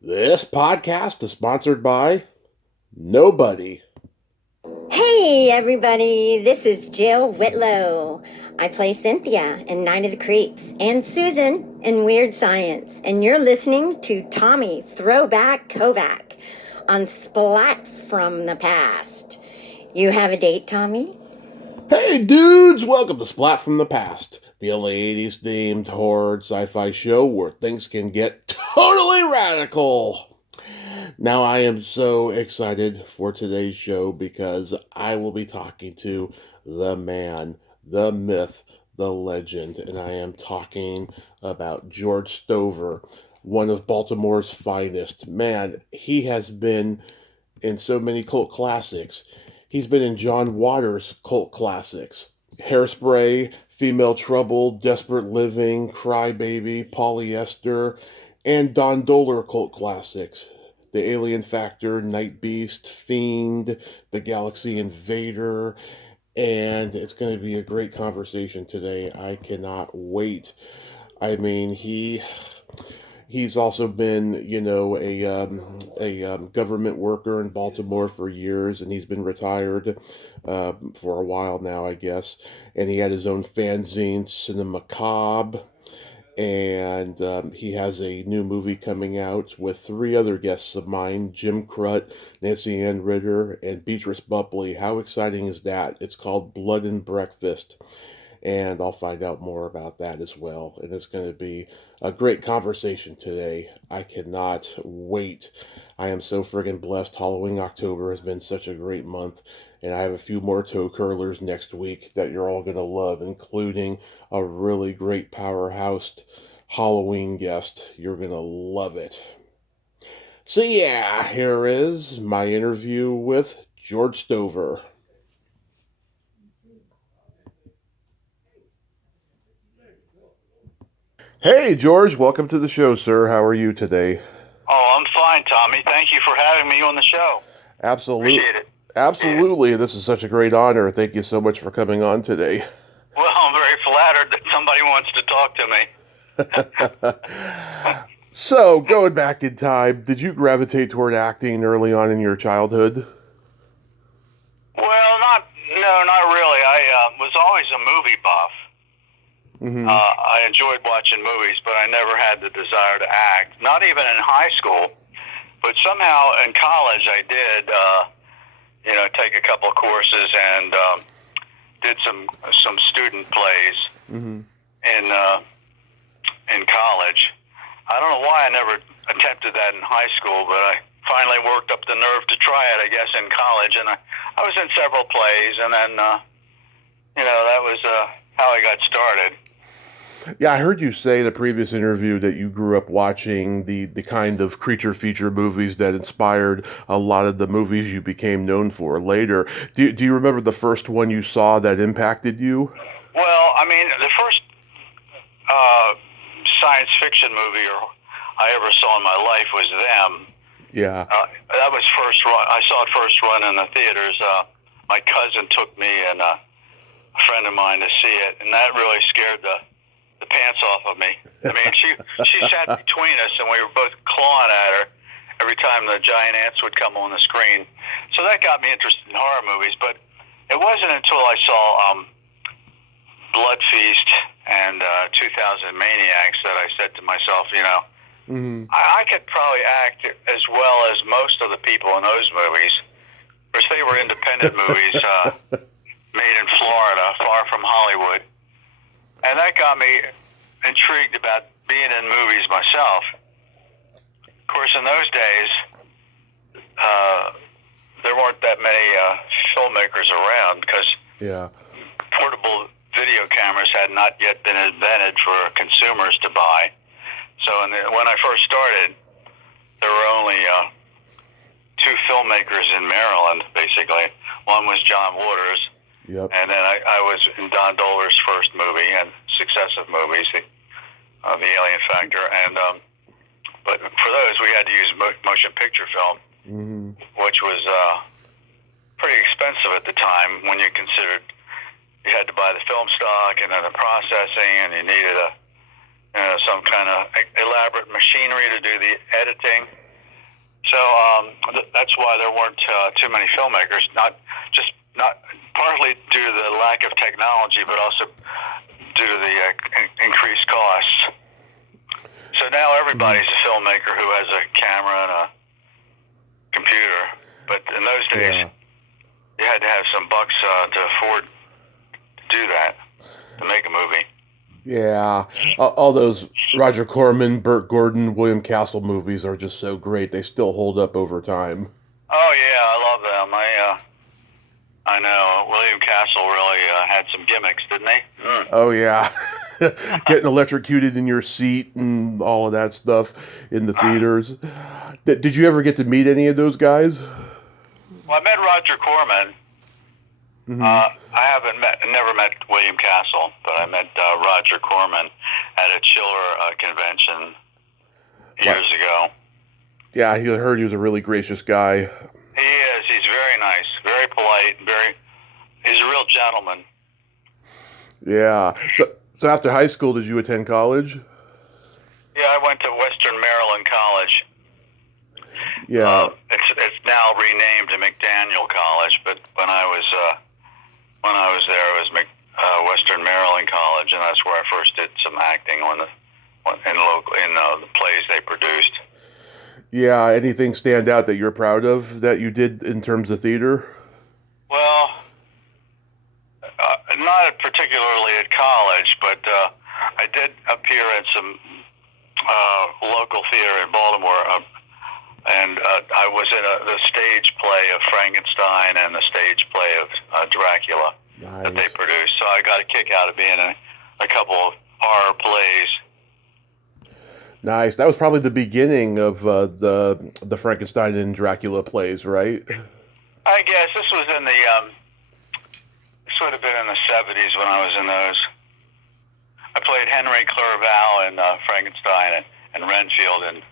This podcast is sponsored by nobody. Hey everybody, this is Jill Whitlow. I play Cynthia in Night of the Creeps and Susan in Weird Science, and you're listening to Tommy Throwback Kovac on Splat from the Past. You have a date, Tommy? Hey dudes, welcome to Splat from the Past, the only 80s themed horror sci-fi show where things can get totally radical. Now I am so excited for today's show because I will be talking to the man, the myth, the legend, and I am talking about George Stover, one of Baltimore's finest. Man, he has been in so many cult classics. He's been in John Waters' cult classics. Hairspray, Female Trouble, Desperate Living, Cry Baby, Polyester, and Don Dohler cult classics. The Alien Factor, Nightbeast, Fiend, The Galaxy Invader, and it's going to be a great conversation today. I cannot wait. I mean, he's also been, a government worker in Baltimore for years, and he's been retired for a while now, I guess. And he had his own fanzine, Cinema Macabre, and he has a new movie coming out with three other guests of mine: Jim Crut, Nancy Ann Ritter, and Beatrice Bupley. How exciting is that? It's called Blood and Breakfast, and I'll find out more about that as well. And it's going to be a great conversation today. I cannot wait. I am so friggin' blessed. Halloween October has been such a great month, and I have a few more toe curlers next week that you're all going to love, including a really great powerhouse Halloween guest. You're going to love it. So, yeah, here is my interview with George Stover. Hey, George, welcome to the show, sir. How are you today? Oh, I'm fine, Tommy. Thank you for having me on the show. Absolutely. Appreciate it. Yeah. Absolutely. This is such a great honor. Thank you so much for coming on today. Well, I'm very flattered that somebody wants to talk to me. So, going back in time, did you gravitate toward acting early on in your childhood? Well, not really. I was always a movie buff. Mm-hmm. I enjoyed watching movies, but I never had the desire to act. Not even in high school, but somehow in college I did. Take a couple of courses and did some student plays Mm-hmm. in college. I don't know why I never attempted that in high school, but I finally worked up the nerve to try it, I guess, in college. And I was in several plays, and then, that was how I got started. Yeah, I heard you say in a previous interview that you grew up watching the kind of creature feature movies that inspired a lot of the movies you became known for later. Do you remember the first one you saw that impacted you? Well, I mean, the first science fiction movie I ever saw in my life was Them. Yeah. That was first run. I saw it first run in the theaters. My cousin took me and a friend of mine to see it, and that really scared the pants off of me. I mean, she sat between us, and we were both clawing at her every time the giant ants would come on the screen. So that got me interested in horror movies. But it wasn't until I saw Blood Feast and 2000 Maniacs that I said to myself, Mm-hmm. I could probably act as well as most of the people in those movies. Of course, they were independent movies made in Florida, far from Hollywood. And that got me intrigued about being in movies myself. Of course, in those days, there weren't that many filmmakers around because Yeah. portable video cameras had not yet been invented for consumers to buy. So when I first started, there were only two filmmakers in Maryland, basically. One was John Waters, Yep. and then I was in Don Dohler's first movie and successive movies, the Alien Factor. And but for those, we had to use motion picture film, Mm-hmm. which was pretty expensive at the time when you considered you had to buy the film stock and then the processing, and you needed some kind of elaborate machinery to do the editing. that's why there weren't too many filmmakers. Not partly due to the lack of technology, but also due to the increased costs. So now everybody's a filmmaker who has a camera and a computer. But in those days, you had to have some bucks to afford to do that, to make a movie. Yeah, all those Roger Corman, Burt Gordon, William Castle movies are just so great. They still hold up over time. Oh yeah, I love them. I know William Castle really had some gimmicks, didn't he? Mm. Oh yeah, getting electrocuted in your seat and all of that stuff in the theaters. Did you ever get to meet any of those guys? Well, I met Roger Corman. Mm-hmm. I never met William Castle, but I met Roger Corman at a Chiller convention years ago. Yeah, I heard he was a really gracious guy. He is. He's very nice, very polite, he's a real gentleman. Yeah. So after high school, did you attend college? Yeah, I went to Western Maryland College. Yeah. It's now renamed to McDaniel College, but when I was there, it was Western Maryland College, and that's where I first did some acting in the plays they produced. Yeah. Anything stand out that you're proud of that you did in terms of theater? Well, not particularly at college, but I did appear in some local theater in Baltimore, and I was in the stage play of Frankenstein and the stage play of Dracula. Nice. That they produced. So I got a kick out of being in a couple of horror plays. Nice. That was probably the beginning of the Frankenstein and Dracula plays, right? I guess this was in the this would have been in the 70s when I was in those. I played Henry Clerval in Frankenstein and Renfield in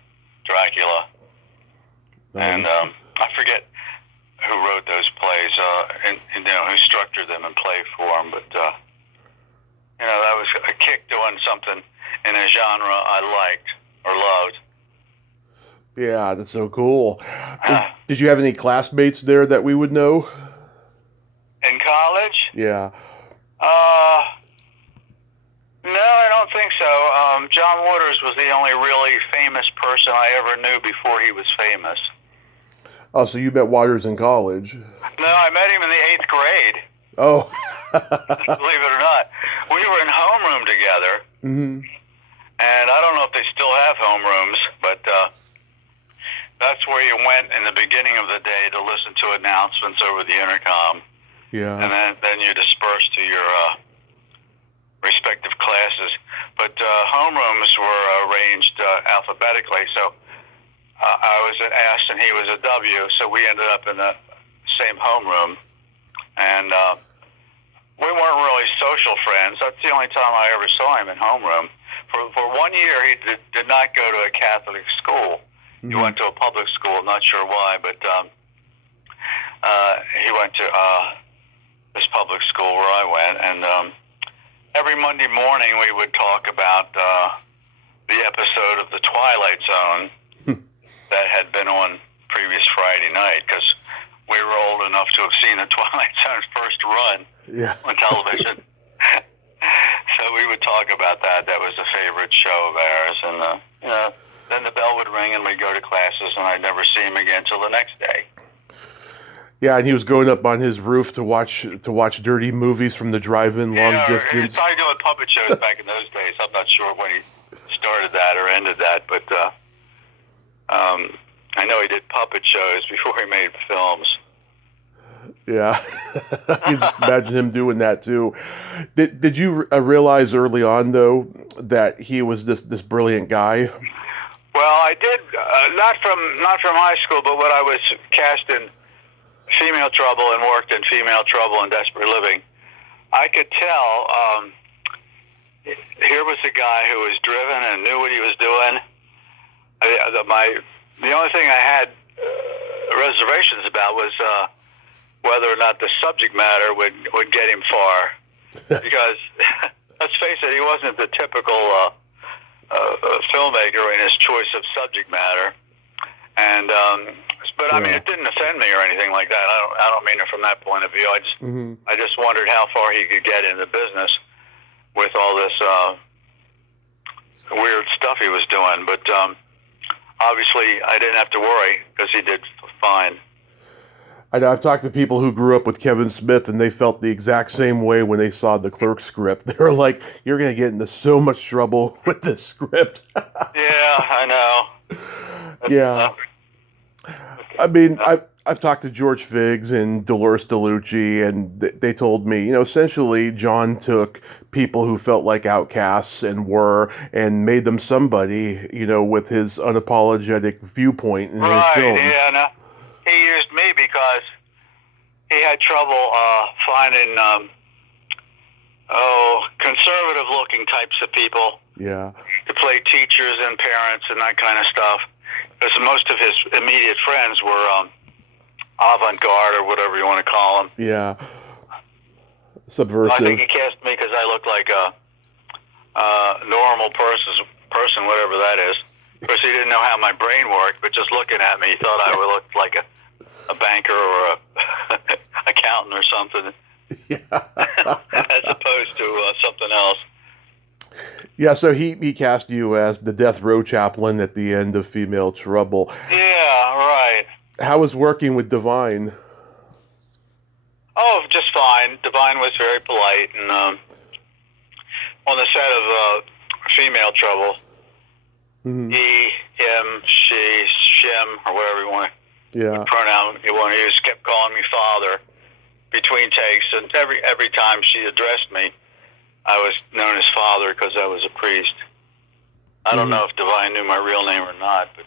Dracula. Nice. And I forget who wrote those plays, and who structured them in play form, but that was a kick doing something in a genre I liked or loved. Yeah, that's so cool. Did you have any classmates there that we would know? In college? Yeah. No, I don't think so. John Waters was the only really famous person I ever knew before he was famous. Oh, so you met Waters in college? No, I met him in the 8th grade. Oh. Believe it or not. We were in homeroom together. Mm-hmm. And I don't know if they still have homerooms, but that's where you went in the beginning of the day to listen to announcements over the intercom. Yeah. And then you dispersed to your respective classes. But homerooms were arranged alphabetically, so I was an S and he was a W, so we ended up in the same homeroom. And we weren't really social friends. That's the only time I ever saw him in homeroom. For 1 year, he did not go to a Catholic school. Mm-hmm. He went to a public school, not sure why, but he went to this public school where I went. And every Monday morning, we would talk about the episode of The Twilight Zone that had been on previous Friday night, because we were old enough to have seen The Twilight Zone's first run on television. So we would talk about that. That was a favorite show of ours. And, then the bell would ring and we'd go to classes, and I'd never see him again till the next day. Yeah, and he was going up on his roof to watch dirty movies from the drive-in long distance. He was probably doing puppet shows back in those days. I'm not sure when he started that or ended that, but I know he did puppet shows before he made films. Yeah, I can just imagine him doing that too. Did you realize early on, though, that he was this brilliant guy? Well, I did, not from high school, but when I was cast in Female Trouble and worked in Female Trouble and Desperate Living, I could tell here was a guy who was driven and knew what he was doing. The only thing I had reservations about was whether or not the subject matter would get him far. Because, let's face it, he wasn't the typical filmmaker in his choice of subject matter. And but I mean, it didn't offend me or anything like that. I don't mean it from that point of view. I just wondered how far he could get in the business with all this weird stuff he was doing. But obviously, I didn't have to worry because he did fine. I've talked to people who grew up with Kevin Smith, and they felt the exact same way when they saw the Clerk script. They were like, "You're going to get into so much trouble with this script." Yeah, I know. Yeah. I mean, I've talked to George Figs and Dolores DeLucci, and they told me, essentially John took people who felt like outcasts and made them somebody, with his unapologetic viewpoint in his films. Right, yeah, no. He used me because he had trouble finding, conservative-looking types of people. Yeah. To play teachers and parents and that kind of stuff. Because most of his immediate friends were avant-garde or whatever you want to call them. Yeah. Subversive. I think he cast me because I looked like a normal person, whatever that is. Of course, he didn't know how my brain worked, but just looking at me, he thought I would look like a banker or a accountant or something. Yeah. As opposed to something else. Yeah, so he cast you as the death row chaplain at the end of Female Trouble. Yeah, right. How was working with Divine? Oh, just fine. Divine was very polite, and on the set of Female Trouble, he, him, she, shim, or whatever you want to pronoun you want to use, kept calling me father between takes, and every time she addressed me, I was known as father because I was a priest. I don't know if Divine knew my real name or not, but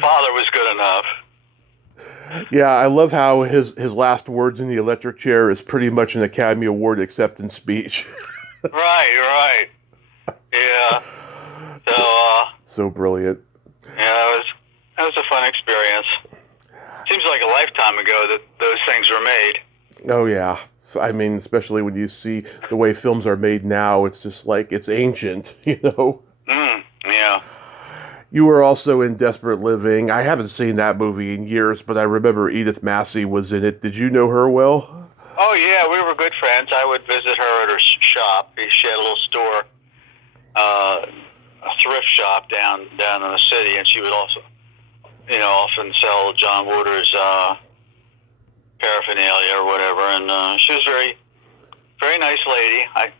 father was good enough. Yeah, I love how his last words in the electric chair is pretty much an Academy Award acceptance speech. Right. Yeah. So brilliant. Yeah, that was a fun experience. Seems like a lifetime ago that those things were made. Oh, yeah. I mean, especially when you see the way films are made now, it's just like, it's ancient, Yeah. You were also in Desperate Living. I haven't seen that movie in years, but I remember Edith Massey was in it. Did you know her well? Oh, yeah, we were good friends. I would visit her at her shop. She had a little store, a thrift shop down in the city, and she would also, often sell John Waters' paraphernalia or whatever, and she was very, very nice lady. I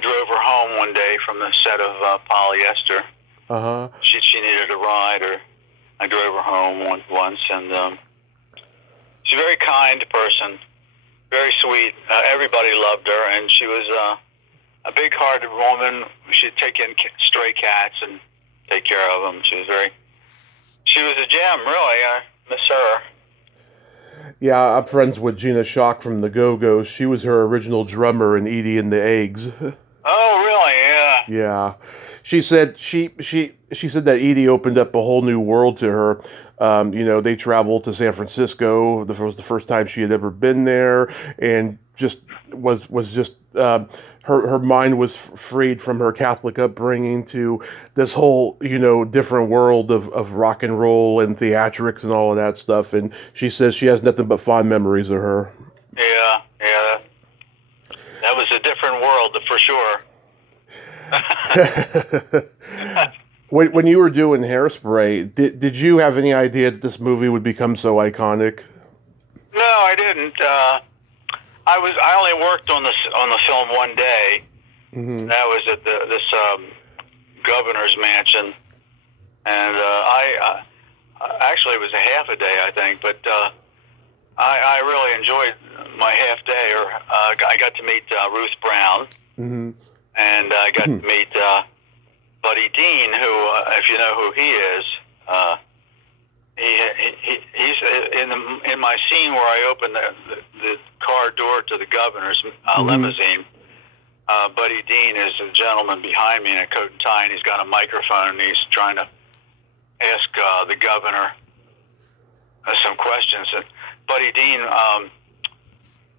drove her home one day from the set of Polyester. She needed a ride, or I drove her home once, and she's a very kind person, very sweet. Everybody loved her, and she was a big-hearted woman. She'd take in stray cats and take care of them. She was a gem, really. I miss her. Yeah, I'm friends with Gina Schock from the Go-Go's. She was her original drummer in Edie and the Eggs. Oh, really? Yeah. Yeah. She said she said that Edie opened up a whole new world to her. They traveled to San Francisco. This was the first time she had ever been there, and just was just her mind was freed from her Catholic upbringing to this whole different world of rock and roll and theatrics and all of that stuff. And she says she has nothing but fond memories of her. Yeah. That was a different world for sure. When you were doing Hairspray, did you have any idea that this movie would become so iconic? No, I didn't. I only worked on the film one day. That was at this governor's mansion, and I actually it was a half a day, I think, but I really enjoyed my half day. Or I got to meet Ruth Brown. And I got to meet Buddy Dean, who, if you know who he is, he's in my scene where I open the car door to the governor's limousine. Buddy Dean is the gentleman behind me in a coat and tie, and he's got a microphone, and he's trying to ask the governor some questions. And Buddy Dean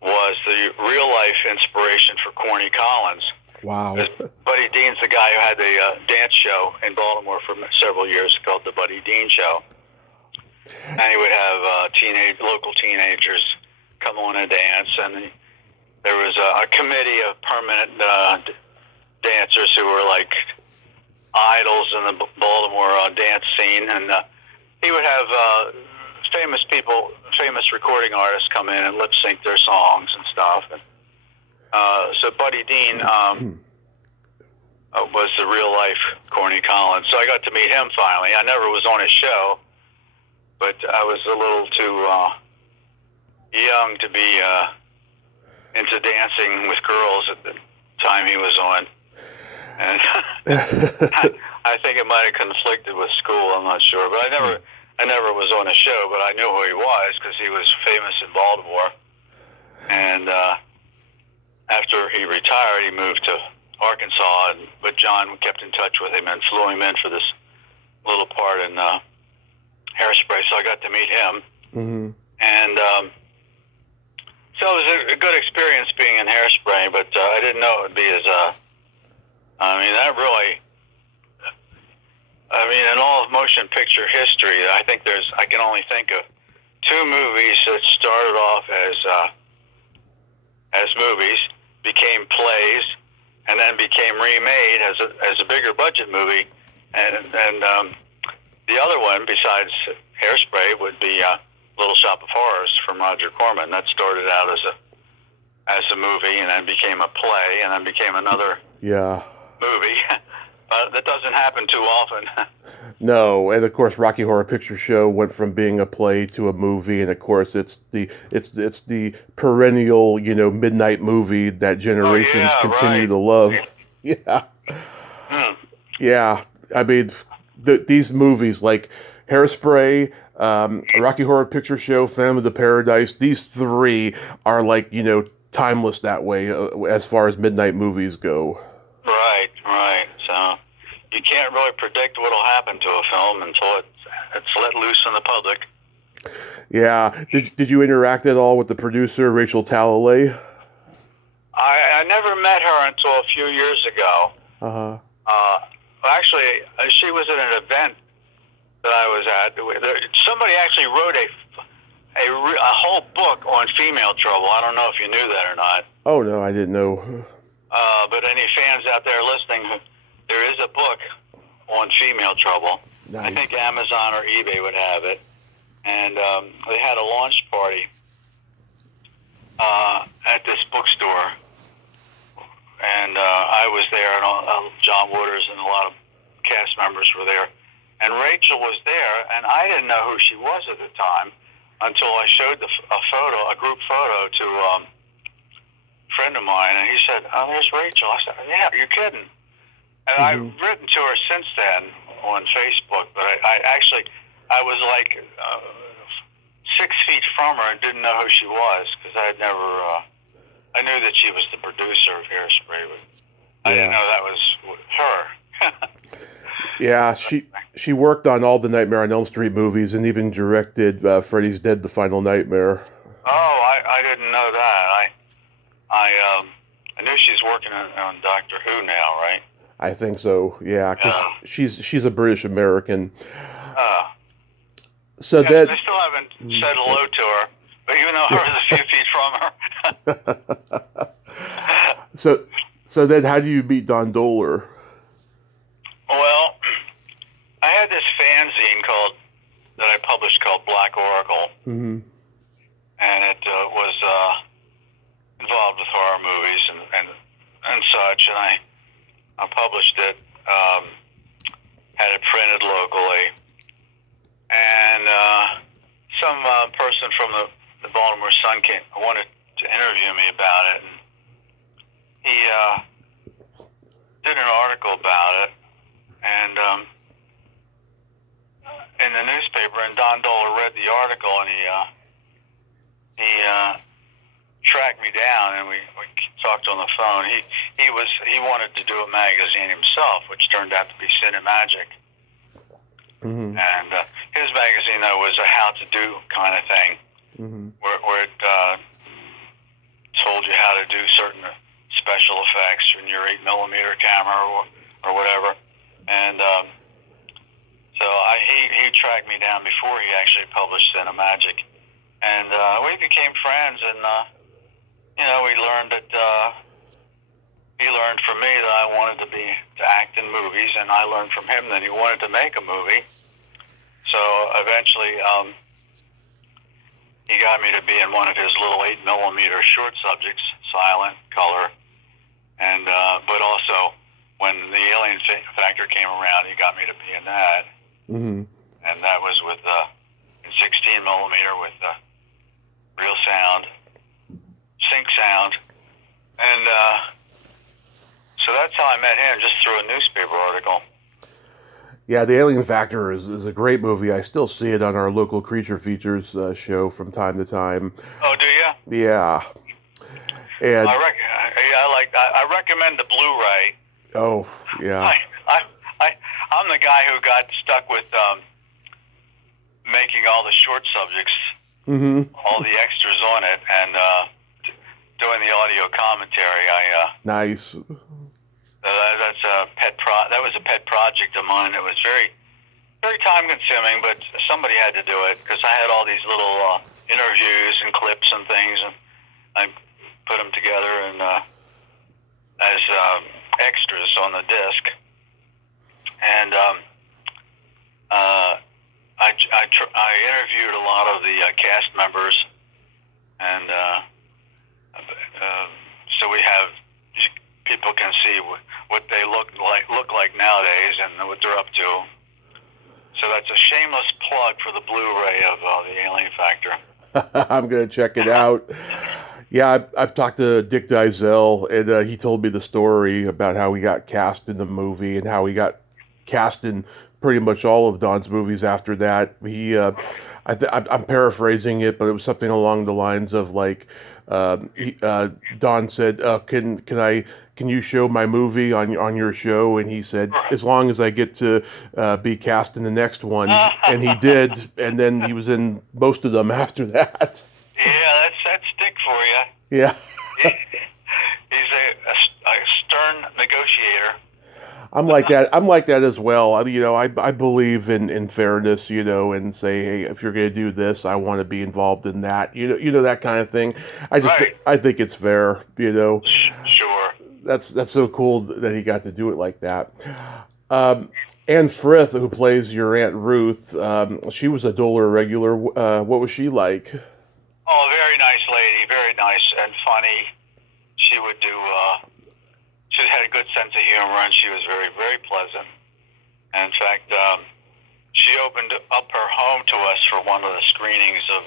was the real-life inspiration for Corny Collins. Wow. Buddy Dean's the guy who had the dance show in Baltimore for several years called the Buddy Dean Show. And he would have local teenagers come on and dance, and there was a committee of permanent dancers who were like idols in the Baltimore dance scene, and he would have famous people, famous recording artists come in and lip sync their songs and stuff. And, so Buddy Dean was the real life Corny Collins. So I got to meet him finally. I never was on his show, but I was a little too young to be into dancing with girls at the time he was on. And I think it might have conflicted with school. I'm not sure, but I never was on a show, but I knew who he was because he was famous in Baltimore. And after he retired, he moved to Arkansas, but John kept in touch with him and flew him in for this little part in Hairspray, so I got to meet him. Mm-hmm. And so it was a good experience being in Hairspray, but I didn't know it would be as in all of motion picture history, I can only think of two movies that started off as movies, became plays, and then became remade as a bigger budget movie. And the other one, besides Hairspray, would be Little Shop of Horrors from Roger Corman. That started out as a movie, and then became a play, and then became another movie. But that doesn't happen too often. No, and of course, Rocky Horror Picture Show went from being a play to a movie, and of course, it's the perennial, midnight movie that generations continue to love. Yeah, yeah. I mean, these movies like Hairspray, Rocky Horror Picture Show, Phantom of the Paradise. These three are like timeless that way as far as midnight movies go. Right. So you can't really predict what will happen to a film until it's let loose in the public. Yeah. Did you interact at all with the producer, Rachel Talalay? I never met her until a few years ago. Actually, she was at an event that I was at. Somebody actually wrote a whole book on female trouble. I don't know if you knew that or not. Oh, no, I didn't know. But any fans out there listening, there is a book on female trouble. Nice. I think Amazon or eBay would have it. And they had a launch party at this bookstore. And I was there, and John Waters and a lot of cast members were there. And Rachel was there, and I didn't know who she was at the time until I showed a group photo to a friend of mine, and he said, "Oh, there's Rachel." I said, "Yeah, you're kidding." And I've written to her since then on Facebook, but I was like 6 feet from her and didn't know who she was because I had never. I knew that she was the producer of Hairspray, but I didn't know that was her. Yeah, she worked on all the Nightmare on Elm Street movies and even directed Freddy's Dead: The Final Nightmare. Oh, I didn't know that. I knew she's working on Doctor Who now, right? I think so. Yeah, because she's a British American. So that I still haven't said hello to her, but even though I was a few feet from her. So then, how do you meet Don Dohler? Well, I had this fanzine that I published called Black Oracle, and it was involved with horror movies and such, and I published it, had it printed locally, and some person from the Baltimore Sun wanted to interview me about it, and he did an article about it, and in the newspaper, and Don Dohler read the article, and he tracked me down, and we talked on the phone. He wanted to do a magazine himself, which turned out to be Cinemagic. And his magazine, though, was a how-to-do kind of thing, where it told you how to do certain special effects in your 8mm camera or whatever. And so he tracked me down before he actually published Cinemagic. And we became friends, and, we learned that he learned from me that I wanted to act in movies, and I learned from him that he wanted to make a movie. So eventually he got me to be in one of his little 8mm short subjects, silent, color, and but also when the Alien Factor came around, he got me to be in that. Mm-hmm. And that was with in 16mm with real sound, sync sound, and so that's how I met him, just through a newspaper article. Yeah, The Alien Factor is a great movie. I still see it on our local Creature Features show from time to time. Oh, do you? Yeah. And I recommend the Blu-ray. oh, yeah. I'm the guy who got stuck with making all the short subjects, Mm-hmm. all the extras on it, and doing the audio commentary. Nice. That's a that was a pet project of mine. It was very, very time consuming, but somebody had to do it because I had all these little interviews and clips and things, and I put them together and as extras on the disc. And I interviewed a lot of the cast members, and so we have people can see what they look like nowadays and what they're up to. So that's a shameless plug for the Blu-ray of the Alien Factor. I'm going to check it out. Yeah, I've talked to Dick Dizell, and he told me the story about how he got cast in the movie and how he got cast in pretty much all of Don's movies after that. I'm paraphrasing it, but it was something along the lines of like, Don said, "Can you show my movie on your show?" And he said, "As long as I get to be cast in the next one." And he did, and then he was in most of them after that. Yeah, that's Dick for you. Yeah. He's a stern negotiator. I'm like that as well. I believe in fairness, and say, hey, if you're going to do this, I want to be involved in that. That kind of thing. I think it's fair. Sure. That's so cool that he got to do it like that. Anne Frith, who plays your Aunt Ruth, she was a Dohler regular. What was she like? Oh, very nice lady, very nice and funny. She would do. She had a good sense of humor, and she was very, very pleasant. And in fact, she opened up her home to us for one of the screenings of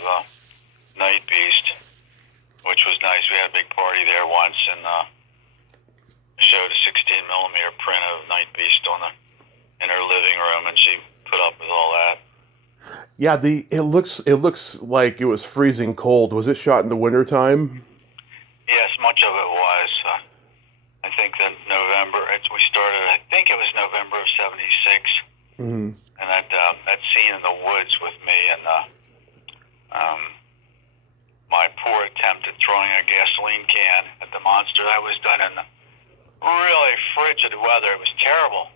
Nightbeast, which was nice. We had a big party there once, and showed a 16mm print of Nightbeast in her living room, and she put up with all that. Yeah, it looks like it was freezing cold. Was it shot in the wintertime? Yes, much of it was. I think that we started, I think it was November of 76. Mm-hmm. And that scene in the woods with me and my poor attempt at throwing a gasoline can at the monster, that was done in really frigid weather. It was terrible.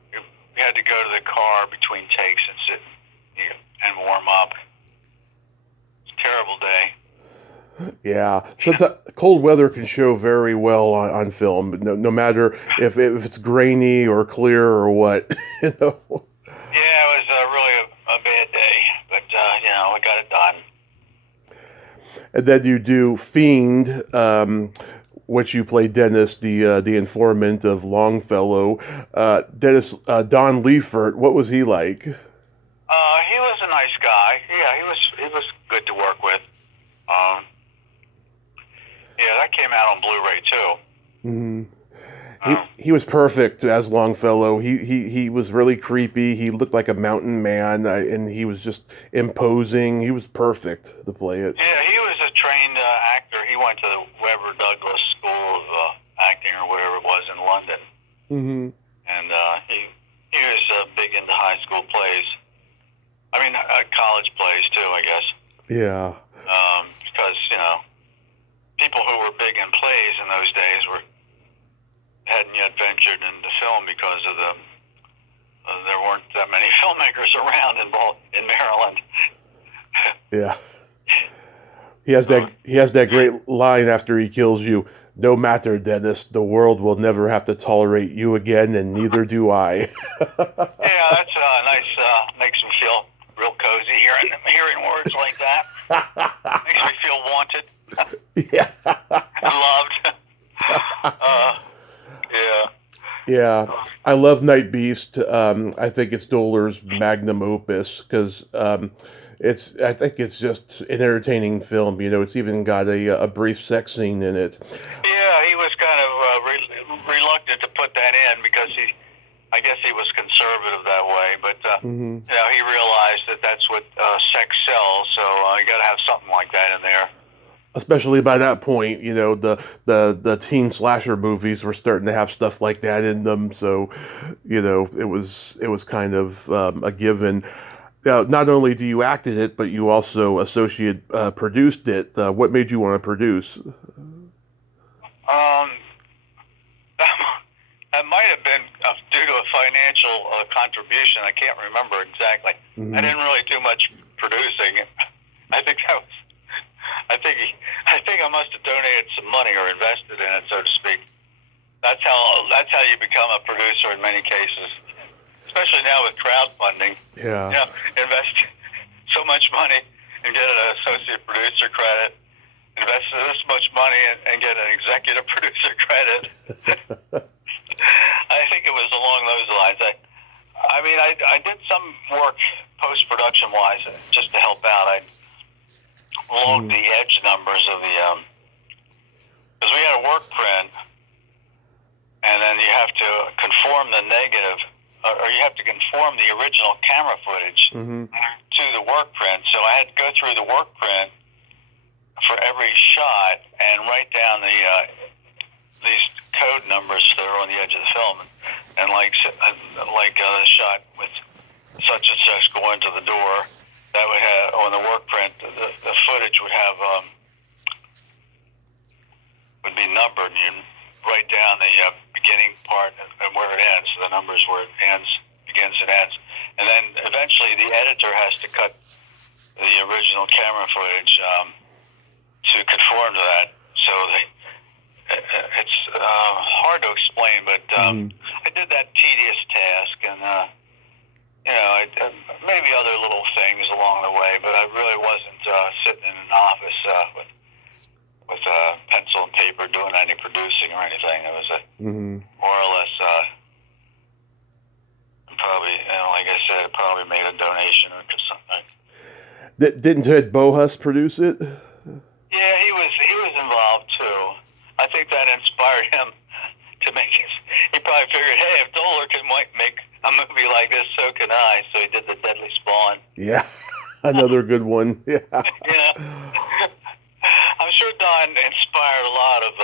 We had to go to the car between takes and sit and warm up. It's a terrible day. Yeah, sometimes cold weather can show very well on film, no matter if it's grainy or clear or what. Yeah, it was really a bad day, but we got it done. And then you do Fiend, which you play Dennis, the informant of Longfellow. Dennis, Don Liefert, what was he like? He was a nice guy. Yeah, he was good to work with. Yeah, that came out on Blu-ray too. Mm-hmm. He was perfect as Longfellow. He was really creepy. He looked like a mountain man, and he was just imposing. He was perfect to play it. Yeah, he was a trained actor. He went to the Webber Douglas School of Acting or whatever it was in London. Mm-hmm. And he was big into high school plays. I mean, college plays too, I guess. Yeah. Because people who were big in plays in those days were that many filmmakers around in Maryland. Yeah. He has that great line after he kills you. No matter, Dennis, the world will never have to tolerate you again, and neither do I. Yeah, that's nice. Makes me feel real cozy hearing words like that. Makes me feel wanted. Yeah. Loved. Yeah. Yeah, I love Nightbeast. I think it's Dohler's magnum opus because I think it's just an entertaining film. You know, it's even got a brief sex scene in it. Yeah, he was kind of reluctant to put that in because I guess he was conservative that way. But you know, he realized that that's what sex sells, so you got to have something like that in there. Especially by that point, you know, the teen slasher movies were starting to have stuff like that in them. So, you know, it was kind of a given. Not only do you act in it, but you also produced it. What made you want to produce? That might have been due to a financial contribution. I can't remember exactly. I didn't really do much producing. I think that was. I think I must have donated some money or invested in it, so to speak. That's how you become a producer in many cases, especially now with crowdfunding. Yeah. You know, invest so much money and get an associate producer credit. Invest this much money and get an executive producer credit. I think it was along those lines. I mean, I did some work post-production wise just to help out. I logged the edge numbers of the because we had a work print, and then you have to conform the negative, or you have to conform the original camera footage to the work print. So I had to go through the work print for every shot and write down these code numbers that are on the edge of the film, and like a shot with such and such going to the door. That would have on the work print. The footage would have would be numbered, and you write down the beginning part and where it ends. The numbers where it ends, begins and ends, and then eventually the editor has to cut the original camera footage to conform to that. So it's hard to explain, but I did that tedious task, and you know, maybe other little things along the way, but I really wasn't sitting in an office with pencil and paper doing any producing or anything. It was more or less, probably, you know, like I said, probably made a donation or something. Didn't Ted Bohus produce it? Yeah, he was involved too. I think that inspired him to make his. He probably figured, hey, if Dohler can make a movie like this, so can I. So he did The Deadly Spawn. Yeah, another good one. Yeah. You know, I'm sure Don inspired a lot of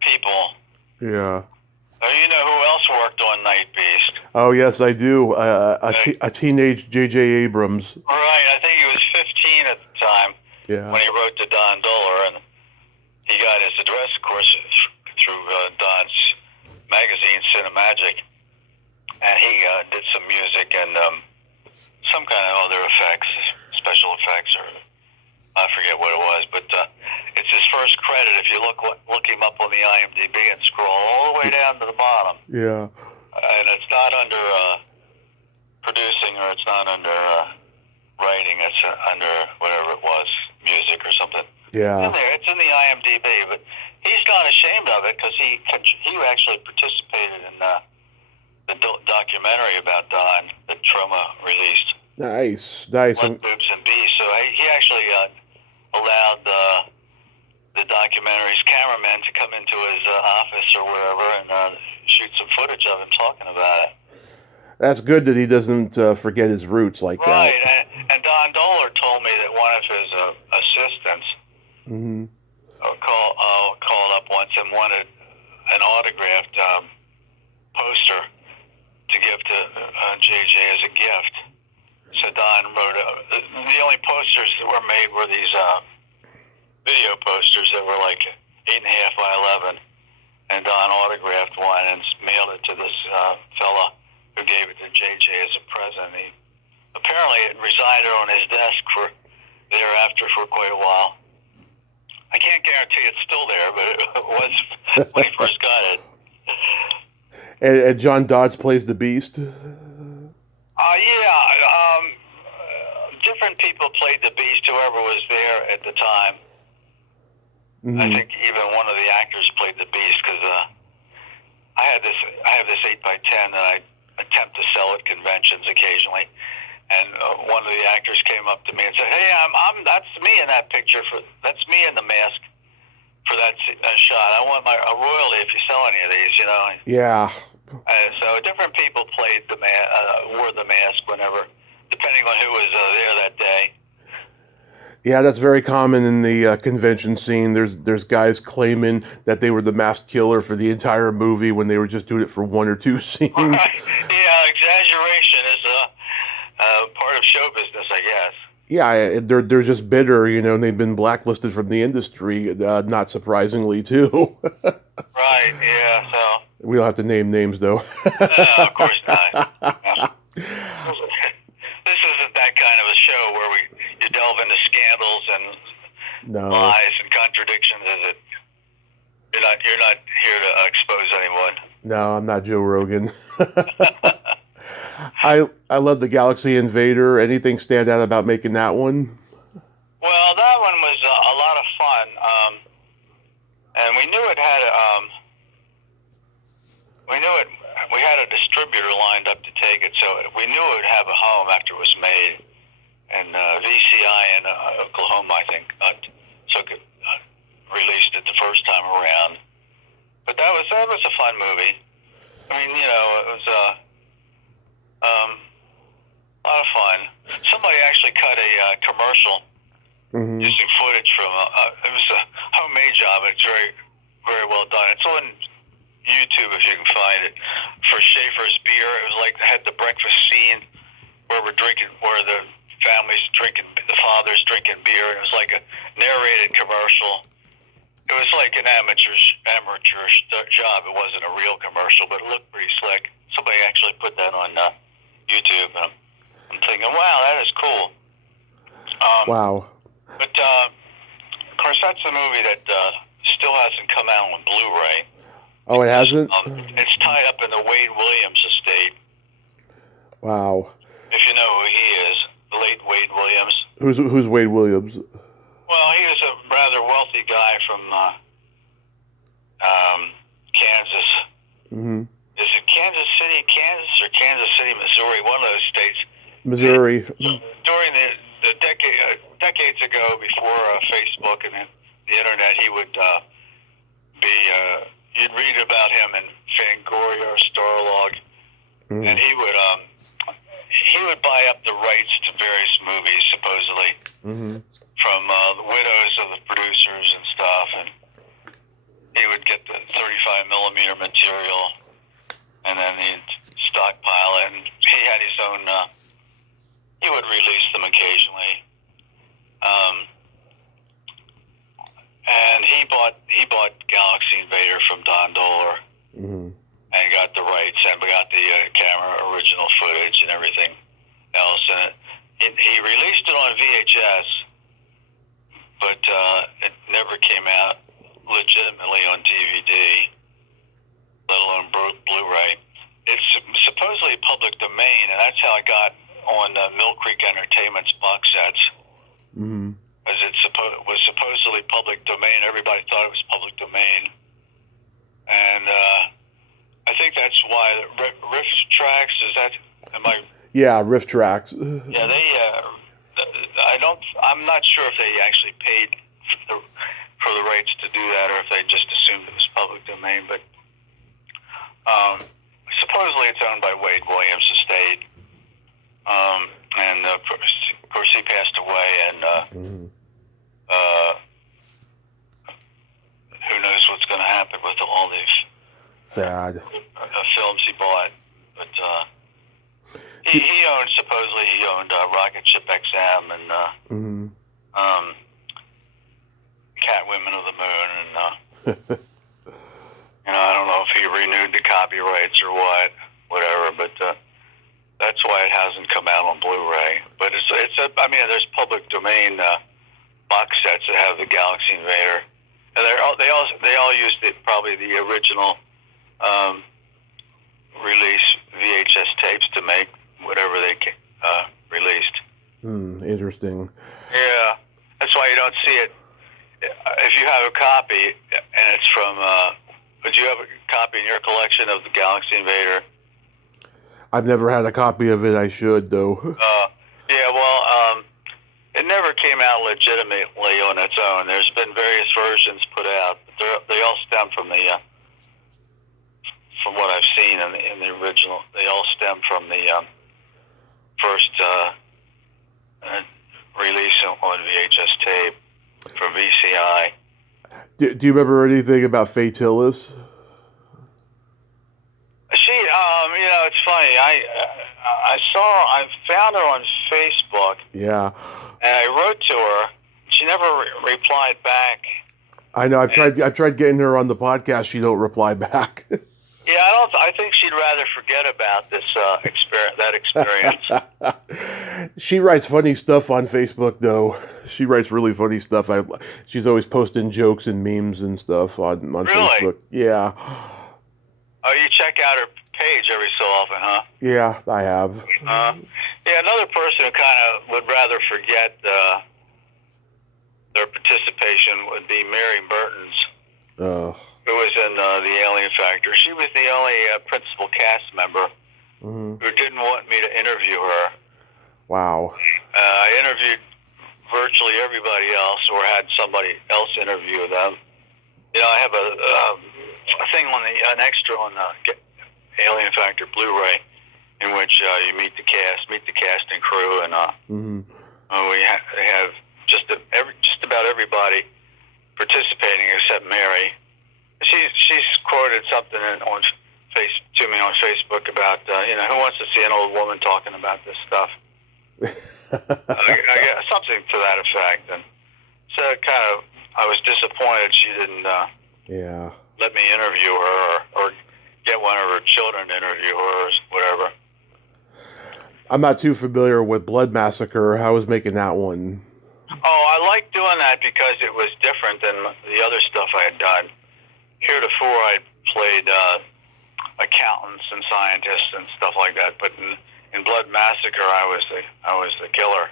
people. Yeah. You know who else worked on Nightbeast? Oh yes, I do. A teenage J.J. Abrams. Right. I think he was 15 at the time. Yeah. When he wrote to Don Dohler, and he got his address, of course, through Don's magazine, Cinemagic, and he did some music and some kind of other effects, special effects, or I forget what it was, but it's his first credit. If you look him up on the IMDb and scroll all the way down to the bottom. Yeah. And it's not under producing, or it's not under writing. It's under whatever it was, music or something. Yeah. It's in there. It's in the IMDb, but he's not ashamed of it because he actually participated in the documentary about Don that Troma released. Nice. Blood, Boobs, and Bees. So he actually allowed the documentary's cameraman to come into his office or wherever and shoot some footage of him talking about it. That's good that he doesn't forget his roots like that. Right, and Don Dohler told me that one of his assistants called up once and wanted an autographed poster to give to JJ as a gift. So Don wrote, the only posters that were made were these video posters that were like 8.5 by 11, and Don autographed one and mailed it to this fella who gave it to JJ as a present. Apparently it resided on his desk thereafter for quite a while. I can't guarantee it's still there, but it was when he first got it. And John Dodds plays the Beast? Different people played the Beast, whoever was there at the time. Mm-hmm. I think even one of the actors played the Beast, because I have this 8x10 that I attempt to sell at conventions occasionally, and one of the actors came up to me and said, "Hey, that's me in that picture. That's me in the mask for that shot. I want a royalty if you sell any of these, you know." Yeah. So different people wore the mask whenever, depending on who was there that day. Yeah, that's very common in the convention scene. There's guys claiming that they were the masked killer for the entire movie when they were just doing it for one or two scenes. Right. Yeah, exaggeration is part of show business, I guess. Yeah, they're just bitter, you know, and they've been blacklisted from the industry, not surprisingly, too. Right, yeah, so... We don't have to name names, though. No, of course not. No. This isn't that kind of a show where you delve into scandals and lies and contradictions, is it? You're not here to expose anyone. No, I'm not Joe Rogan. I love the Galaxy Invader. Anything stand out about making that one? Well, that one was a lot of fun, and we knew it had we had a distributor lined up to take it, so we knew it would have a home after it was made. And VCI in Oklahoma, I think, took it, released it the first time around. But that was a fun movie. I mean, you know, it was a lot of fun. Somebody actually cut a commercial using footage from it was a homemade job. It's very, very well done. It's on YouTube if you can find it. For Schaefer's beer, it was like they had the breakfast scene where the family's drinking, the father's drinking beer, and it was like a narrated commercial. It was like an amateurish job. It wasn't a real commercial, but it looked pretty slick. Somebody actually put that on YouTube, and I'm thinking, wow, that is cool. Wow. But, of course, that's a movie that still hasn't come out on Blu-ray. Oh, it hasn't? It's tied up in the Wade Williams estate. Wow. If you know who he is, the late Wade Williams. Who's Wade Williams? Well, he was a rather wealthy guy from Kansas. Mm-hmm. Is it Kansas City, Kansas, or Kansas City, Missouri? One of those states. Missouri. During the decades ago, before Facebook and the internet, he would you'd read about him in Fangoria or Starlog, and he would buy up the rights to various movies, supposedly, from the widows of the producers and stuff, and he would get the 35 millimeter material, and then he'd stockpile it, and he had his own, he would release them occasionally. And he bought Galaxy Invader from Don Dohler, and got the rights, and we got the camera original footage and everything else. And he released it on VHS, but it never came out legitimately on DVD, let alone Blu-ray. It's supposedly public domain, and that's how I got on Mill Creek Entertainment's box sets. As it was supposedly public domain. Everybody thought it was public domain. And I think that's why Riff Tracks, Yeah, Riff Tracks. Yeah, I'm not sure if they actually paid for the rights to do that, or if they just assumed it was public domain, but supposedly it's owned by Wade Williams' estate. And of course he passed away, and who knows what's going to happen with all these sad films he bought. But supposedly he owned Rocket Ship XM and Catwomen of the Moon, and I don't know if he renewed the copyrights or whatever, but That's why it hasn't come out on Blu-ray. But I mean, there's public domain box sets that have the Galaxy Invader, and they all used probably the original release VHS tapes to make whatever they released. Interesting. Yeah, that's why you don't see it. If you have a copy, and it's from, would you have a copy in your collection of the Galaxy Invader? I've never had a copy of it. I should, though. Yeah, well, it never came out legitimately on its own. There's been various versions put out, but they all stem from from what I've seen in the original. They all stem from the first release on VHS tape for VCI. Do you remember anything about Fatilis? It's funny. I found her on Facebook. Yeah. And I wrote to her. She never replied back. I know. I've tried getting her on the podcast. She don't reply back. Yeah, I think she'd rather forget about this experience. She writes funny stuff on Facebook, though. She writes really funny stuff. She's always posting jokes and memes and stuff on Really? Facebook. Yeah. Oh, you check out her page every so often, huh? Yeah, I have. Yeah, another person who kind of would rather forget their participation would be Mary Mertens, who was in the Alien Factor. She was the only principal cast member who didn't want me to interview her. Wow. I interviewed virtually everybody else, or had somebody else interview them. I have a thing on an extra on the Alien Factor Blu-ray, in which you meet the cast and crew, and we have just about everybody participating except Mary. She's quoted something to me on Facebook about who wants to see an old woman talking about this stuff. I guess something to that effect, and so I was disappointed she didn't let me interview her or get one of her children to interview her or whatever. I'm not too familiar with Blood Massacre. How was making that one? Oh, I liked doing that because it was different than the other stuff I had done. Heretofore, I played accountants and scientists and stuff like that, but in Blood Massacre, I was the killer.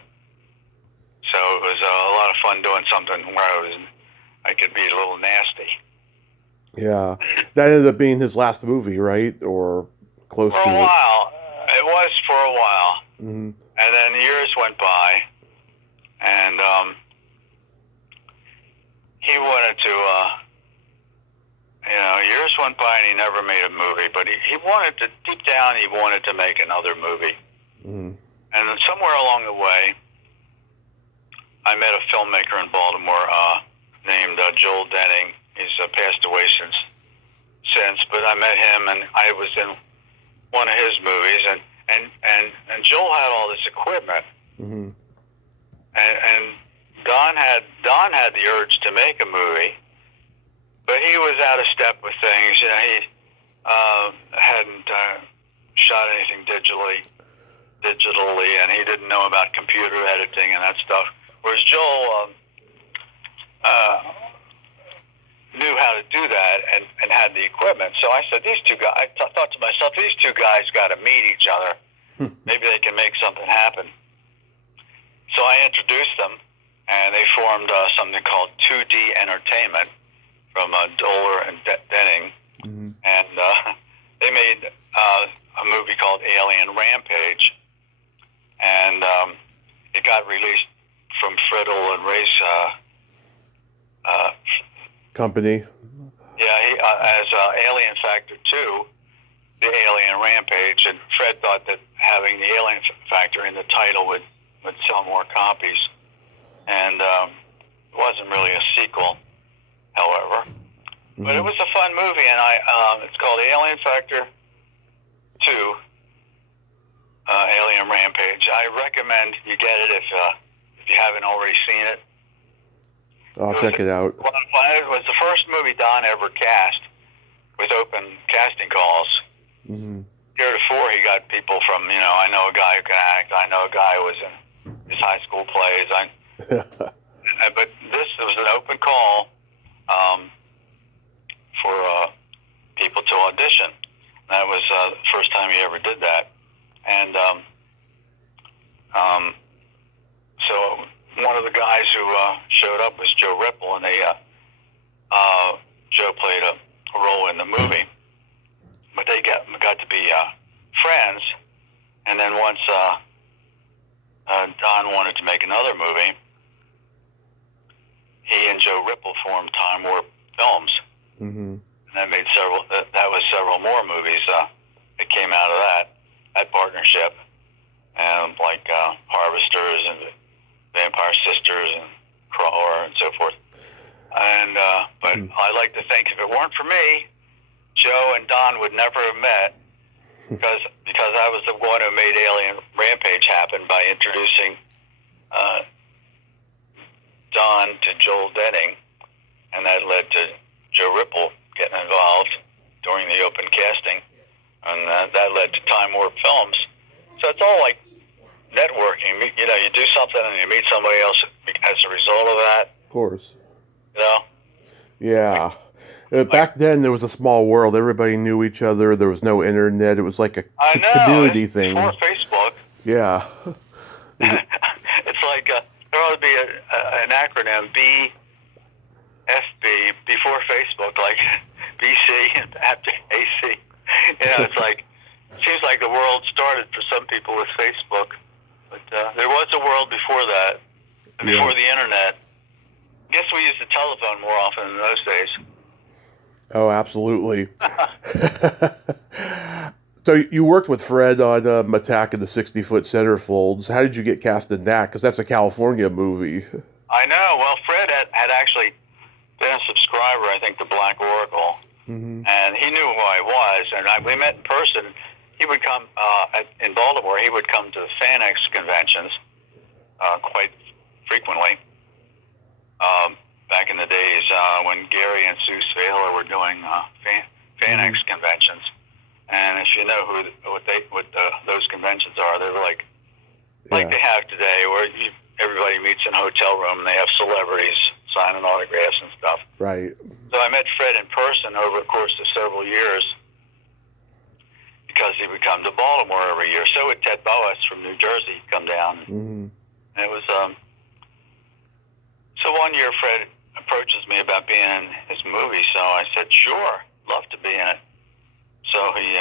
So it was a lot of fun doing something where I could be a little nasty. Yeah, that ended up being his last movie, right? Or close to it. For a while. It was for a while. Mm-hmm. And then years went by, and he wanted to, years went by and he never made a movie, but he wanted to, deep down, he wanted to make another movie. Mm-hmm. And then somewhere along the way, I met a filmmaker in Baltimore named Joel Denning. He's passed away since, but I met him, and I was in one of his movies, and Joel had all this equipment, and Don had the urge to make a movie, but he was out of step with things. He hadn't shot anything digitally, and he didn't know about computer editing and that stuff. Whereas Joel knew how to do that and had the equipment. So I said, these two guys, I thought to myself, these two guys got to meet each other. Maybe they can make something happen. So I introduced them, and they formed something called 2D Entertainment from Dohler and Denning. And they made a movie called Alien Rampage, and it got released from Friddle and Race company. Yeah, as Alien Factor 2, the Alien Rampage, and Fred thought that having the Alien Factor in the title would sell more copies, and it wasn't really a sequel, however. But it was a fun movie, and it's called Alien Factor 2, Alien Rampage. I recommend you get it if you haven't already seen it. I'll check it out. It was the first movie Don ever cast with open casting calls. heretofore he got people from, I know a guy who can act. I know a guy who was in his high school plays. But this was an open call for people to audition. That was the first time he ever did that. And so one of the guys who showed up was Joe Ripple, and Joe played a role in the movie. But they got to be friends. And then once Don wanted to make another movie, he and Joe Ripple formed Time Warp Films. Mm-hmm. And that made that was several more movies that came out of that partnership. And like Harvesters and Vampire Sisters and Crawler and so forth. And but I like to think if it weren't for me, Joe and Don would never have met, because I was the one who made Alien Rampage happen by introducing Don to Joel Denning, and that led to Joe Ripple getting involved during the open casting, and that led to Time Warp Films. So it's all like networking. You do something and you meet somebody else as a result of that. Of course. Yeah. Back then, there was a small world. Everybody knew each other. There was no internet. It was like a community thing. Before Facebook. Yeah. It's like there ought to be an acronym, BFB, before Facebook, like BC after AC. It's like, it seems like the world started for some people with Facebook. But there was a world before that, before the internet. I guess we used the telephone more often in those days. Oh, absolutely. So you worked with Fred on Attack of the 60-Foot Centerfolds. How did you get cast in that? Because that's a California movie. I know. Well, Fred had actually been a subscriber, I think, to Black Oracle. Mm-hmm. And he knew who I was. And we met in person. He would come, in Baltimore, he would come to FanX conventions quite frequently. Back in the days when Gary and Sue Svaler were doing FanX conventions. And if you know what those conventions are, they're like they have today, where everybody meets in a hotel room and they have celebrities signing autographs and stuff. Right. So I met Fred in person over the course of several years, because he would come to Baltimore every year. So would Ted Boas from New Jersey come down. Mm-hmm. And it was so one year Fred approaches me about being in his movie, so I said, sure, love to be in it. So he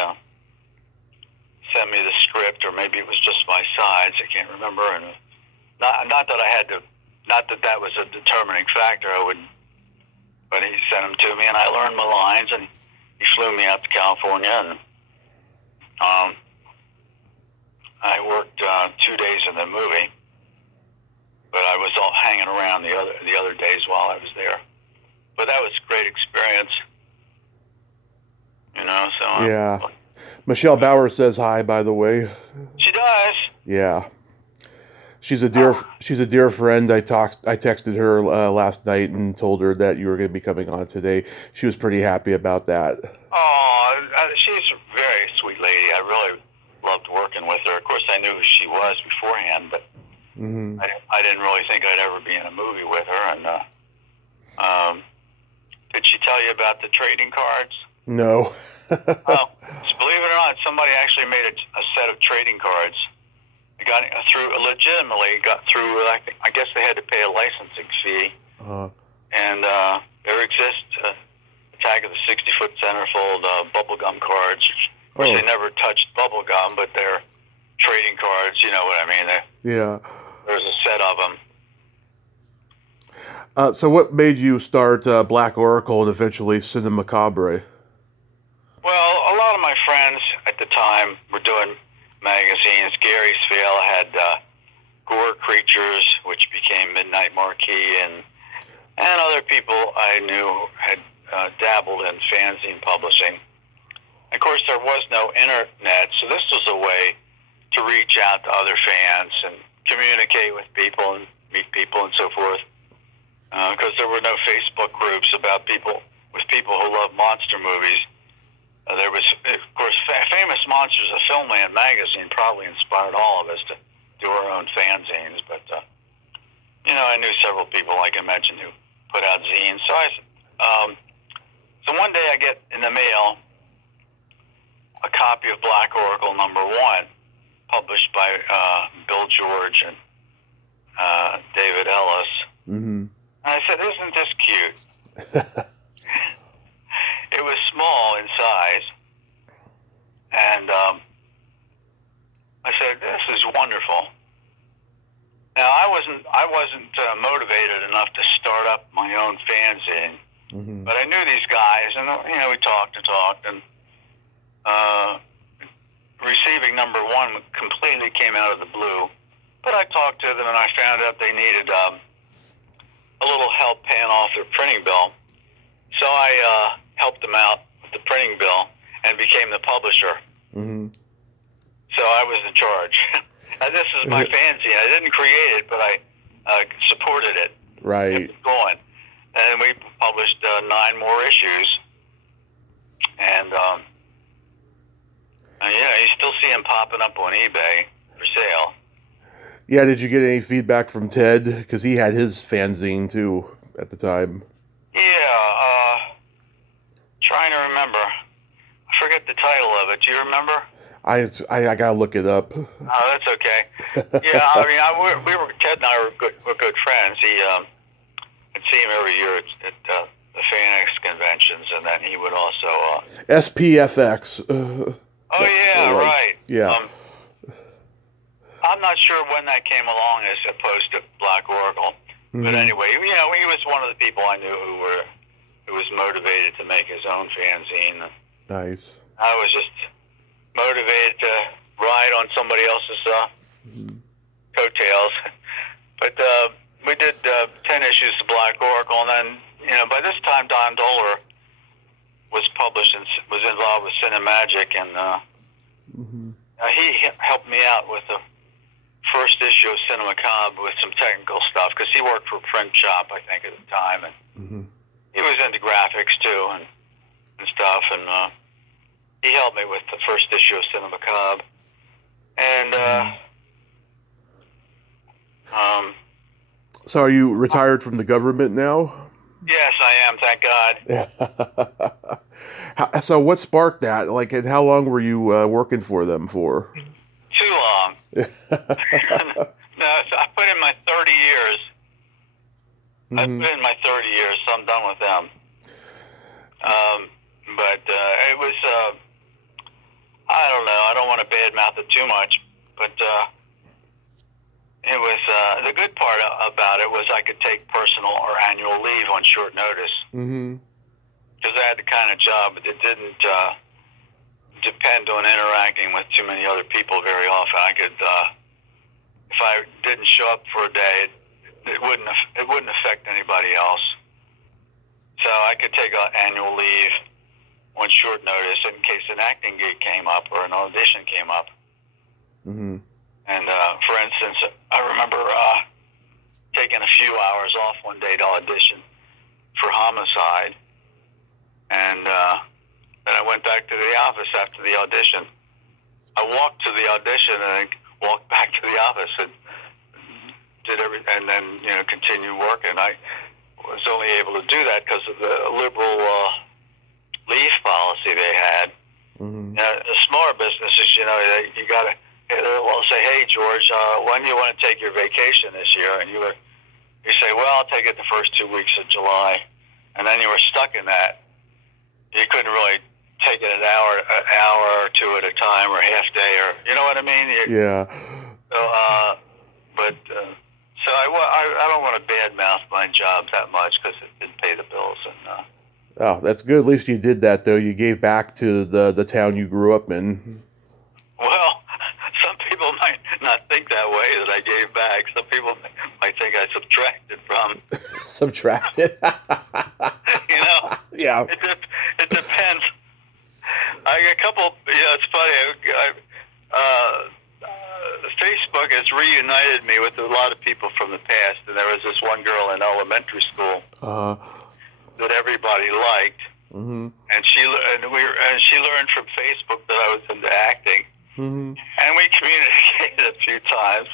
sent me the script, or maybe it was just my sides, I can't remember. And not that I had to, not that that was a determining factor. But he sent them to me, and I learned my lines, and he flew me out to California, and I worked 2 days in the movie, but I was all hanging around the other days while I was there. But that was a great experience, So yeah. Michelle Bauer says hi, by the way. She does. Yeah. She's a dear friend. I texted her last night and told her that you were going to be coming on today. She was pretty happy about that. Oh, she's a very sweet lady. I really loved working with her. Of course, I knew who she was beforehand, but I didn't really think I'd ever be in a movie with her. And did she tell you about the trading cards? No. Well, believe it or not, somebody actually made a set of trading cards. It got through. I guess they had to pay a licensing fee. And there exists Attack of the 60-Foot Centerfold bubblegum cards. Of course, they never touched bubblegum, but they're trading cards. You know what I mean? Yeah. There's a set of them. So what made you start Black Oracle and eventually Cinema Macabre? Well, a lot of my friends at the time were doing magazines. Gary Svail had Gore Creatures, which became Midnight Marquee, and other people I knew had dabbled in fanzine publishing. Of course, there was no internet, so this was a way to reach out to other fans and communicate with people and meet people and so forth. Because there were no Facebook groups about people who love monster movies. There was, of course, Famous Monsters of Filmland magazine probably inspired all of us to do our own fanzines. But, I knew several people, like I mentioned, who put out zines. So one day I get in the mail a copy of Black Oracle #1, published by Bill George and David Ellis. Mm-hmm. And I said, "Isn't this cute?" It was small in size, and I said, "This is wonderful." Now I wasn't motivated enough to start up my own fanzine, mm-hmm. but I knew these guys, and we talked, and receiving #1 completely came out of the blue. But I talked to them, and I found out they needed a little help paying off their printing bill. So I helped them out with the printing bill and became the publisher. Mm-hmm. So I was in charge. And this is my fanzine. I didn't create it, but I supported it. Right. Kept it going. And we published 9 more issues. And, you still see them popping up on eBay for sale. Yeah, did you get any feedback from Ted? Because he had his fanzine, too, at the time. Yeah, trying to remember. I forget the title of it. Do you remember? I gotta look it up. Oh, that's okay. Yeah, I mean, Ted and I were good friends. I'd see him every year at the Phoenix conventions, and then he would also... SPFX. Oh, yeah, right. Yeah. I'm not sure when that came along as opposed to Black Oracle. Mm-hmm. But anyway, he was one of the people I knew who was motivated to make his own fanzine. Nice. I was just motivated to ride on somebody else's coattails. But we did 10 issues of Black Oracle, and then, by this time, Don Dohler was published and was involved with Cinemagic, and he helped me out with the first issue of Cinemacabre with some technical stuff, because he worked for a print shop, I think, at the time, and he was into graphics, too, and stuff, and he helped me with the first issue of Cinemacabre. And, so are you retired from the government now? Yes, I am, thank God. So what sparked that? Like, and how long were you working for them for? Too long. No, so I put in my 30 years. I put in my 30 years, so I'm done with them. But it was, I don't know, I don't want to badmouth it too much, but it was, the good part about it was I could take personal or annual leave on short notice. Because I had the kind of job that didn't depend on interacting with too many other people very often. I could, if I didn't show up for a day, it wouldn't affect anybody else. So I could take annual leave on short notice in case an acting gig came up or an audition came up. And for instance, I remember taking a few hours off one day to audition for Homicide, and then I went back to the office after the audition. I walked to the audition and walked back to the office and did everything, and then continued working. I was only able to do that because of the liberal leave policy they had. The smaller businesses, you got to. Well, say, hey, George, when do you want to take your vacation this year? And you say, well, I'll take it the first 2 weeks of July. And then you were stuck in that. You couldn't really take it an hour or two at a time, or half day, or you know what I mean? Yeah. So, so I don't want to badmouth my job that much because it didn't pay the bills. And oh, that's good. At least you did that, though. You gave back to the town you grew up in. Well, some people might not think that way, that I gave back. Some people might think I subtracted from. Subtracted? Yeah. It depends. I got a couple, it's funny. Facebook has reunited me with a lot of people from the past, and there was this one girl in elementary school that everybody liked. and she learned from Facebook that I was into acting, and we communicated a few times.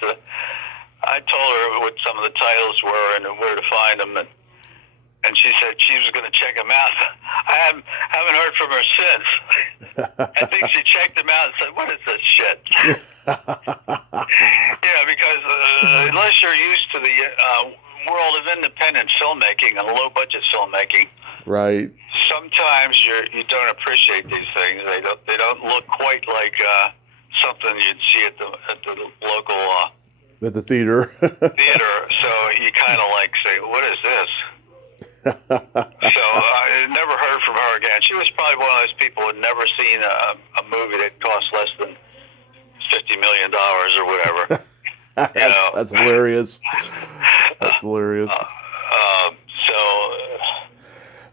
I told her what some of the titles were and where to find them, and she said she was going to check them out. I haven't heard from her since. I think she checked them out and said, "What is this shit?" Yeah, because unless you're used to the world of independent filmmaking and low-budget filmmaking, right? Sometimes you don't appreciate these things. They don't look quite like something you'd see at the local at the theater. So you kind of like say, "What is this?" So I never heard from her again. She was probably one of those people who had never seen a movie that cost less than $50 million or whatever. That's hilarious. That's hilarious.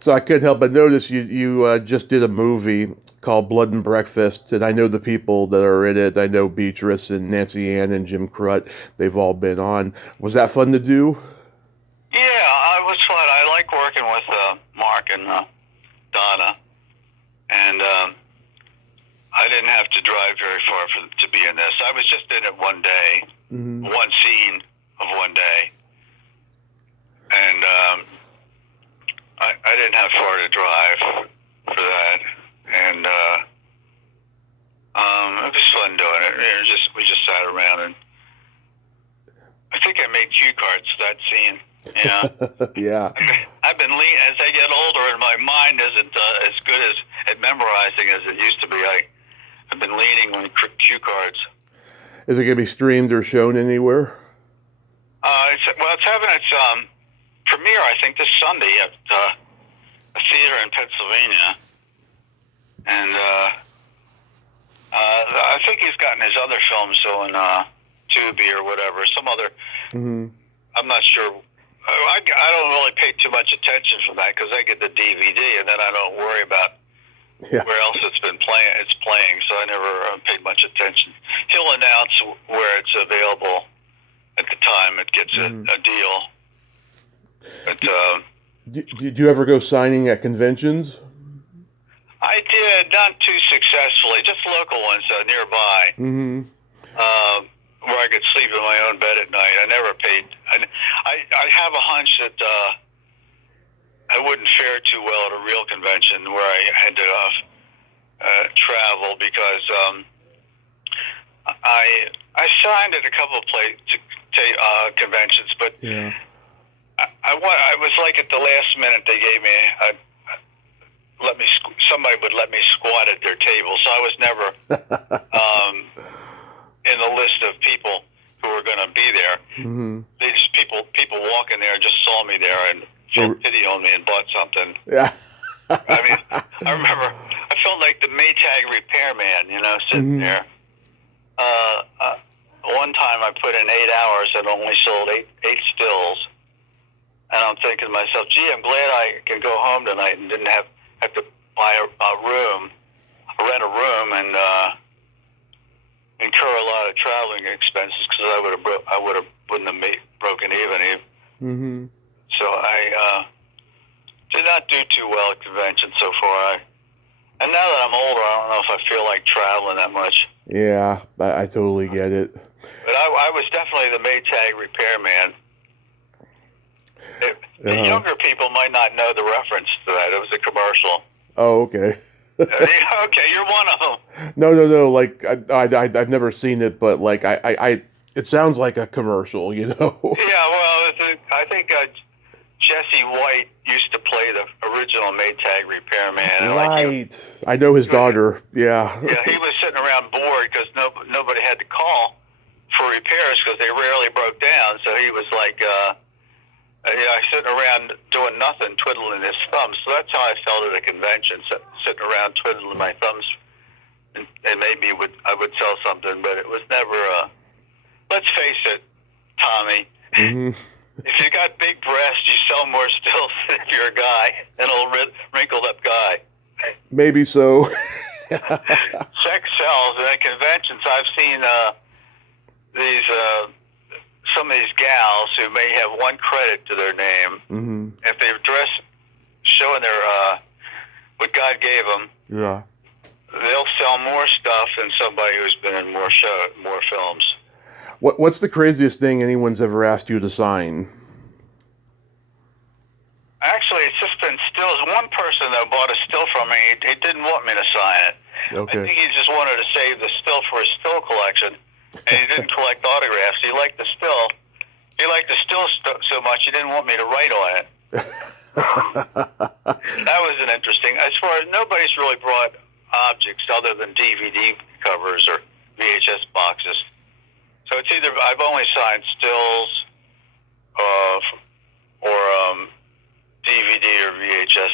So I couldn't help but notice you just did a movie called Blood and Breakfast, and I know the people that are in it. I know Beatrice and Nancy Ann and Jim Crut. They've all been on. Was that fun to do? Yeah, it was fun. I like working with Mark and Donna, and I didn't have to drive very far to be in this. I was just in it one day, one scene of one day, and I didn't have far to drive for that, and it was fun doing it. We just sat around, and I think I made cue cards for that scene. Yeah. Yeah. I've been as I get older, and my mind isn't as good at memorizing as it used to be. I've been leaning on cue cards. Is it going to be streamed or shown anywhere? It's having its premiere, I think, this Sunday at a theater in Pennsylvania, and I think he's gotten his other films on Tubi or whatever, some other. I'm not sure. I don't really pay too much attention for that because I get the DVD and then I don't worry about where else it's playing. So I never paid much attention. He'll announce where it's available at the time it gets a deal. But did you ever go signing at conventions? I did, not too successfully, just local ones nearby. Where I could sleep in my own bed at night. I never paid. I have a hunch that I wouldn't fare too well at a real convention where I had to travel because I signed at a couple of conventions, but I was like at the last minute they gave me somebody would let me squat at their table, so I was never in the list of people who were going to be there. They just people walking there just saw me there and felt pity on me and bought something. Yeah. I mean, I remember I felt like the Maytag repairman, sitting there. One time I put in 8 hours and only sold eight stills, and I'm thinking to myself, "Gee, I'm glad I can go home tonight and didn't have to buy rent a room, and incur a lot of traveling expenses because I wouldn't have broken even. So I did not do too well at conventions so far. And now that I'm older, I don't know if I feel like traveling that much. Yeah, I totally get it. But I was definitely the Maytag repairman. Younger people might not know the reference to that. It was a commercial. Oh, okay. Okay, you're one of them. No. Like I've never seen it, but like it sounds like a commercial, Yeah, well, I think Jesse White used to play the original Maytag repairman. Right. I know his daughter. Yeah. Yeah, he was sitting around bored because nobody had to call for repairs because they rarely broke down. So he was like, sitting around doing nothing, twiddling his thumbs. So that's how I felt at a convention, sitting around twiddling my thumbs, and maybe I would sell something, but it was never. Let's face it, Tommy. If you got big breasts, you sell more stills than if you're a guy, an old wrinkled up guy. Maybe so. Sex sells, and at conventions, I've seen some of these gals who may have one credit to their name. If they've dressed, showing their what God gave them, Yeah. they'll sell more stuff than somebody who's been in more films. What's the craziest thing anyone's ever asked you to sign? Actually, it's just been stills. One person that bought a still from me, he didn't want me to sign it. Okay. I think he just wanted to save the still for his still collection, and he didn't collect autographs. He liked the still. He liked the still so much he didn't want me to write on it. That was an interesting. As far as nobody's really brought objects other than DVD covers or VHS boxes. So it's either I've only signed stills or DVD or VHS.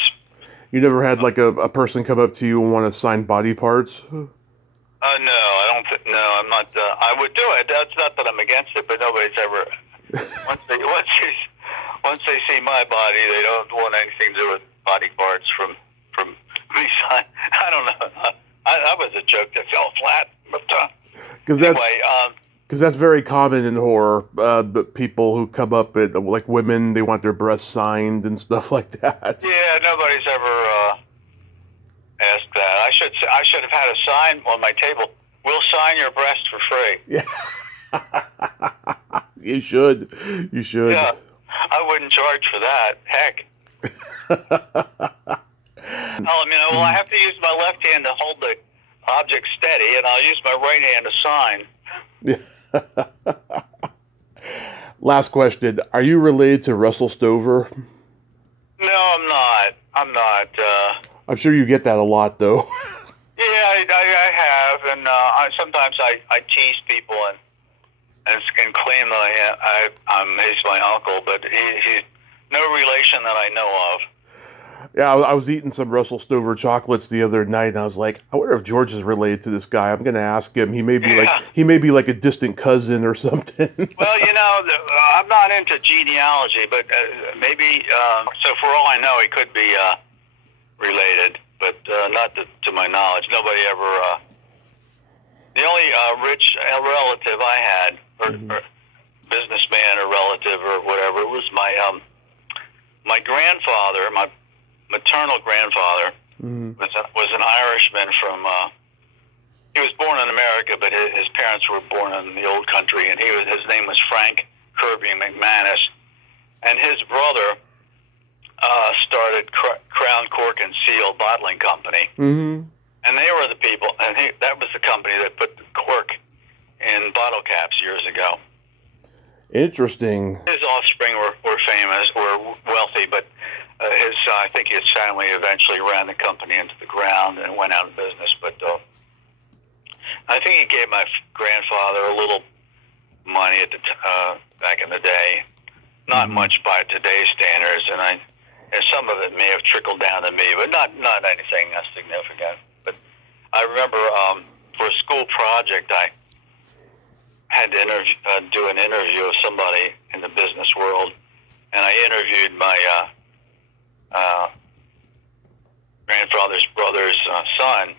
You never had like a person come up to you and want to sign body parts? No, I don't. No, I'm not. I would do it. That's not that I'm against it, but nobody's ever. Once they see my body, they don't want anything to do with body parts from me. I don't know. That was a joke that fell flat. But because that's very common in horror. But people who come up at like women, they want their breasts signed and stuff like that. Yeah, nobody's ever asked that. I should have had a sign on my table. We'll sign your breast for free. Yeah. You should. Yeah, I wouldn't charge for that. Heck. Well, I have to use my left hand to hold the object steady, and I'll use my right hand to sign. Last question. Are you related to Russell Stover? No, I'm not. I'm sure you get that a lot, though. Yeah, I have, and sometimes I tease people and claim that he's my uncle, but he's no relation that I know of. Yeah, I was eating some Russell Stover chocolates the other night, and I was like, I wonder if George is related to this guy. I'm going to ask him. He may be like a distant cousin or something. Well, I'm not into genealogy, but maybe. So for all I know, he could be related, but not to my knowledge. Nobody ever. The only rich relative I had, or businessman or relative or whatever, was my grandfather, my maternal grandfather, was an Irishman from. He was born in America, but his parents were born in the old country, and his name was Frank Kirby McManus, and his brother started Crown Cork and Seal Bottling Company, and they were the people, and that was the company that put the cork in bottle caps years ago. Interesting. His offspring were famous, were wealthy, but I think his family eventually ran the company into the ground and went out of business. But I think he gave my grandfather a little money at back in the day, not much by today's standards, and some of it may have trickled down to me, but not anything significant. But I remember for a school project, I had to do an interview of somebody in the business world, and I interviewed my grandfather's brother's son.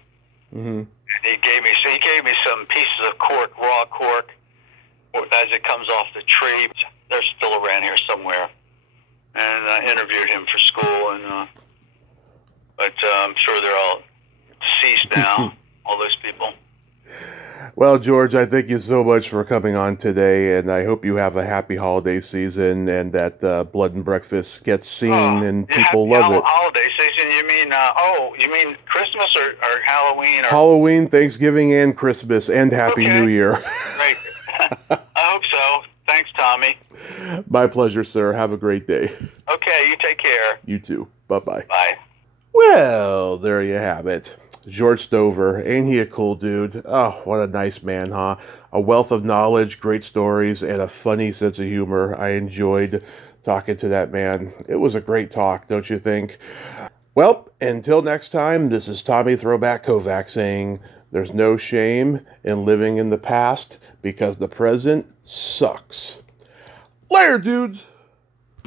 And he gave me some pieces of cork, raw cork, as it comes off the tree. They're still around here somewhere, and I interviewed him for school, but I'm sure they're all deceased now. All those people. Well, George, I thank you so much for coming on today, and I hope you have a happy holiday season and that Blood and Breakfast gets seen and people love it. Holiday season? You mean Christmas or Halloween? Halloween, Thanksgiving, and Christmas, and Happy New Year. Great. I hope so. Thanks, Tommy. My pleasure, sir. Have a great day. Okay, you take care. You too. Bye-bye. Bye. Well, there you have it. George Stover, ain't he a cool dude? Oh, what a nice man, huh? A wealth of knowledge, great stories, and a funny sense of humor. I enjoyed talking to that man. It was a great talk, don't you think? Well, until next time, this is Tommy Throwback Kovac saying there's no shame in living in the past because the present sucks. Later, dudes!